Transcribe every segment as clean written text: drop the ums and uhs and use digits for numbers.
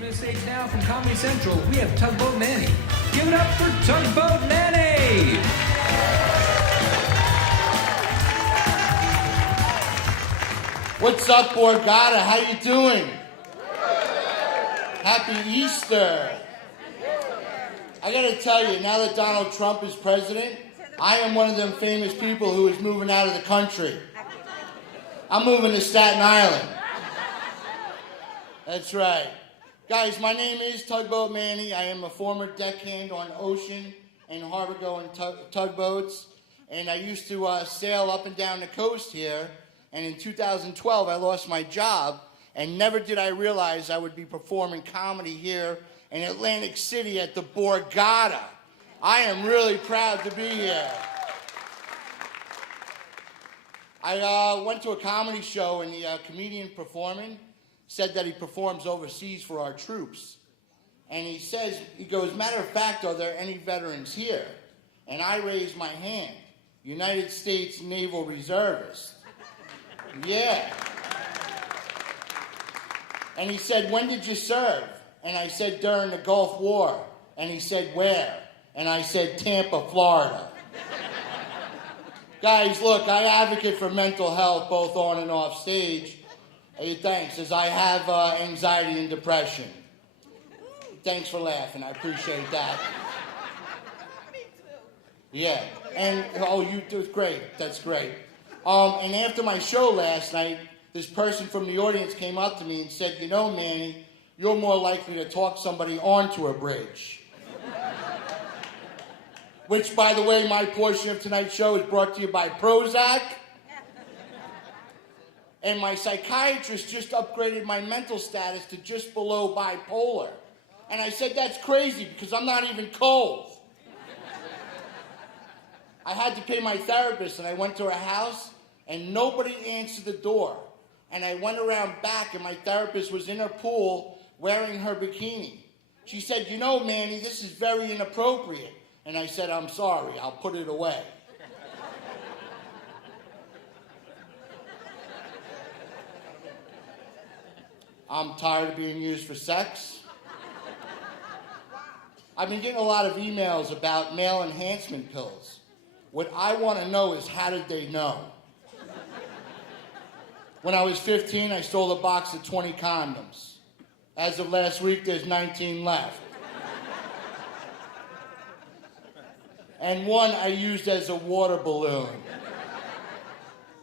From the stage now from Comedy Central, we have Tugboat Manny. Give it up for Tugboat Manny! What's up, Borgata? How you doing? Happy Easter. I gotta tell you, now that Donald Trump is president, I am one of them famous people who is moving out of the country. I'm moving to Staten Island. That's right. Guys, my name is Tugboat Manny. I am a former deckhand on ocean and harbor going tugboats. And I used to sail up and down the coast here. And in 2012, I lost my job. And never did I realize I would be performing comedy here in Atlantic City at the Borgata. I am really proud to be here. I went to a comedy show and the comedian performing said that he performs overseas for our troops. And he goes, matter of fact, are there any veterans here? And I raised my hand, United States Naval Reservist. Yeah. And he said, when did you serve? And I said, during the Gulf War. And he said, where? And I said, Tampa, Florida. Guys, look, I advocate for mental health both on and off stage. Hey, thanks, as I have anxiety and depression. Thanks for laughing, I appreciate that. Me too. Yeah, and, oh, you do great, that's great. And after my show last night, this person from the audience came up to me and said, you know, Manny, you're more likely to talk somebody onto a bridge. Which, by the way, my portion of tonight's show is brought to you by Prozac. And my psychiatrist just upgraded my mental status to just below bipolar. And I said, that's crazy because I'm not even cold. I had to pay my therapist and I went to her house and nobody answered the door. And I went around back and my therapist was in her pool wearing her bikini. She said, you know, Manny, this is very inappropriate. And I said, I'm sorry, I'll put it away. I'm tired of being used for sex. I've been getting a lot of emails about male enhancement pills. What I want to know is, how did they know? When I was 15, I stole a box of 20 condoms. As of last week, there's 19 left. And one I used as a water balloon.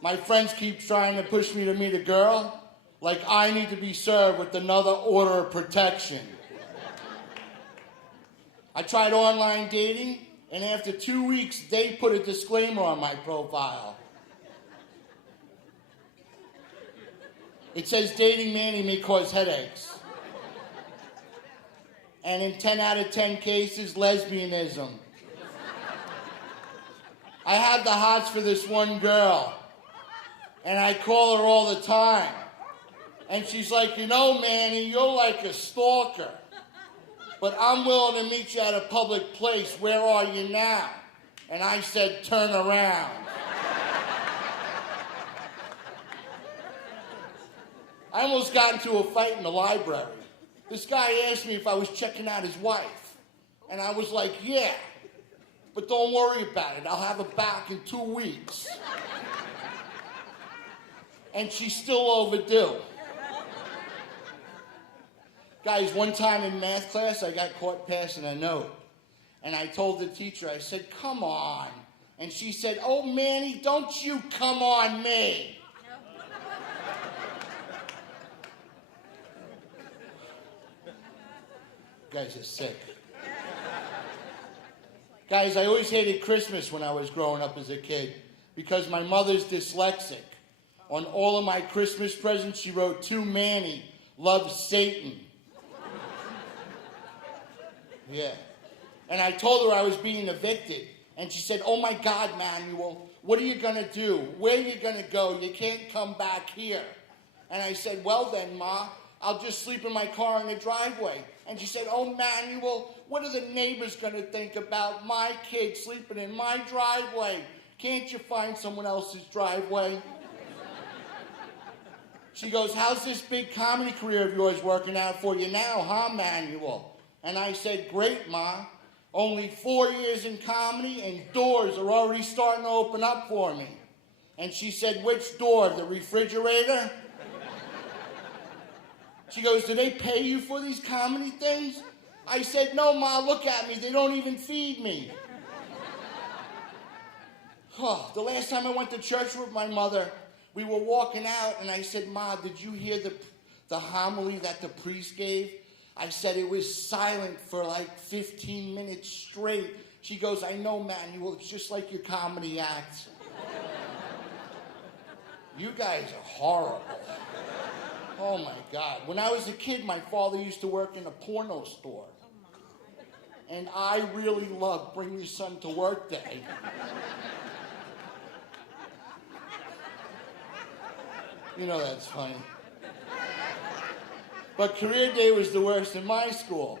My friends keep trying to push me to meet a girl, like I need to be served with another order of protection. I tried online dating, and after 2 weeks, they put a disclaimer on my profile. It says dating Manny may cause headaches. And in 10 out of 10 cases, lesbianism. I have the hots for this one girl, and I call her all the time. And she's like, you know, Manny, you're like a stalker. But I'm willing to meet you at a public place. Where are you now? And I said, turn around. I almost got into a fight in the library. This guy asked me if I was checking out his wife. And I was like, yeah. But don't worry about it. I'll have her back in 2 weeks. And she's still overdue. Guys, one time in math class, I got caught passing a note. And I told the teacher, I said, come on. And she said, oh, Manny, don't you come on me. You guys are sick. Guys, I always hated Christmas when I was growing up as a kid because my mother's dyslexic. On all of my Christmas presents, she wrote, to Manny, loves Satan. Yeah. And I told her I was being evicted. And she said, oh my God, Manuel, what are you going to do? Where are you going to go? You can't come back here. And I said, well then, Ma, I'll just sleep in my car in the driveway. And she said, oh, Manuel, what are the neighbors going to think about my kid sleeping in my driveway? Can't you find someone else's driveway? She goes, how's this big comedy career of yours working out for you now, huh, Manuel? And I said, great, Ma. Only 4 years in comedy and doors are already starting to open up for me. And she said, which door, the refrigerator? She goes, do they pay you for these comedy things? I said, no, Ma, look at me. They don't even feed me. Oh, the last time I went to church with my mother, we were walking out, and I said, Ma, did you hear the homily that the priest gave? I said it was silent for like 15 minutes straight. She goes, I know, Manuel, it's just like your comedy acts. You guys are horrible. Oh, my God. When I was a kid, my father used to work in a porno store. And I really loved Bring Your Son to Work Day. You know that's funny. But career day was the worst in my school.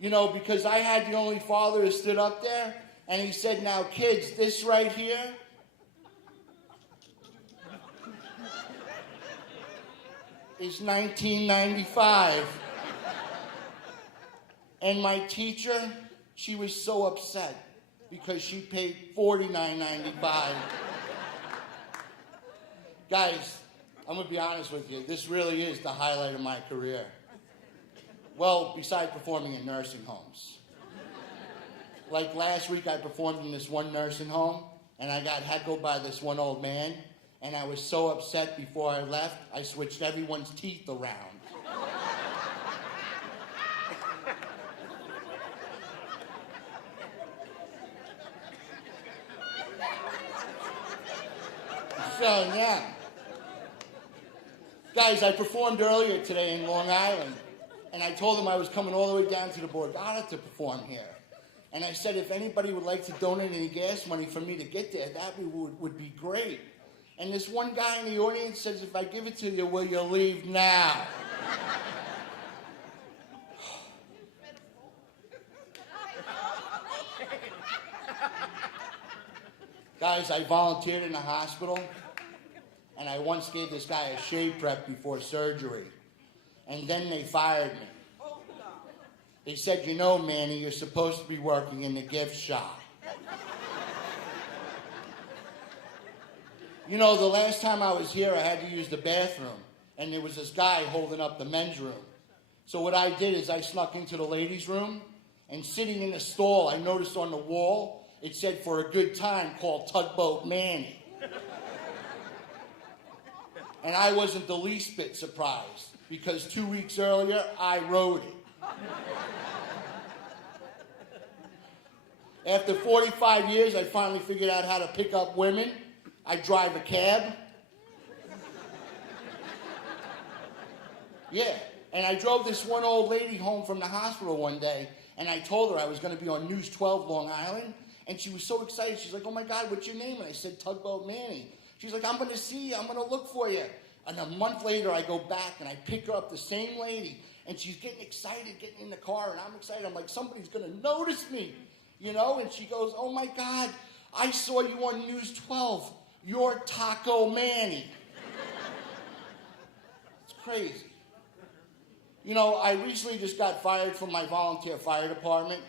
You know, because I had the only father who stood up there, and he said, now kids, this right here is 1995. And my teacher, she was so upset because she paid $49.95. Guys, I'm going to be honest with you. This really is the highlight of my career. Well, besides performing in nursing homes. Like last week, I performed in this one nursing home, and I got heckled by this one old man, and I was so upset before I left, I switched everyone's teeth around. So, yeah. Guys, I performed earlier today in Long Island, and I told them I was coming all the way down to the Borgata to perform here. And I said if anybody would like to donate any gas money for me to get there, that would be great. And this one guy in the audience says, if I give it to you, will you leave now? Guys, I volunteered in a hospital. And I once gave this guy a shave prep before surgery. And then they fired me. They said, you know, Manny, you're supposed to be working in the gift shop. You know, the last time I was here, I had to use the bathroom. And there was this guy holding up the men's room. So what I did is I snuck into the ladies' room. And sitting in a stall, I noticed on the wall, it said, for a good time, call Tugboat Manny. And I wasn't the least bit surprised, because 2 weeks earlier, I wrote it. After 45 years, I finally figured out how to pick up women. I drive a cab. Yeah, and I drove this one old lady home from the hospital one day, and I told her I was going to be on News 12 Long Island, and she was so excited. She's like, oh my God, what's your name? And I said, Tugboat Manny. She's like, I'm going to see you. I'm going to look for you. And a month later, I go back and I pick her up, the same lady, and she's getting excited, getting in the car, and I'm excited. I'm like, somebody's going to notice me, you know? And she goes, oh my God, I saw you on News 12. You're Taco Manny. It's crazy. You know, I recently just got fired from my volunteer fire department.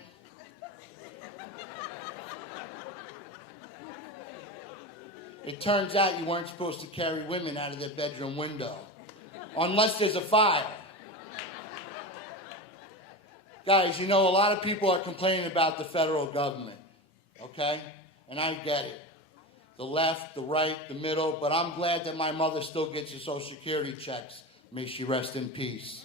It turns out you weren't supposed to carry women out of their bedroom window, unless there's a fire. Guys, you know, a lot of people are complaining about the federal government, okay? And I get it. The left, the right, the middle, but I'm glad that my mother still gets her Social Security checks. May she rest in peace.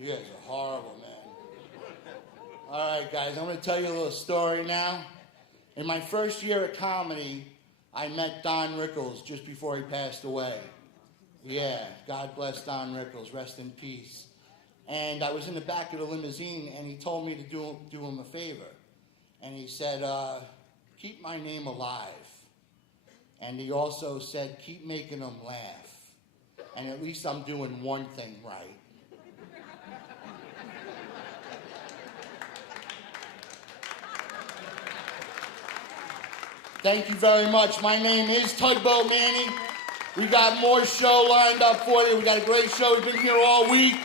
You guys are horrible, man. All right, guys, I'm going to tell you a little story now. In my first year of comedy, I met Don Rickles just before he passed away. Yeah, God bless Don Rickles, rest in peace. And I was in the back of the limousine, and he told me to do him a favor. And he said, keep my name alive. And he also said, keep making them laugh. And at least I'm doing one thing right. Thank you very much. My name is Tugboat Manny. We got more show lined up for you. We got a great show. We've been here all week.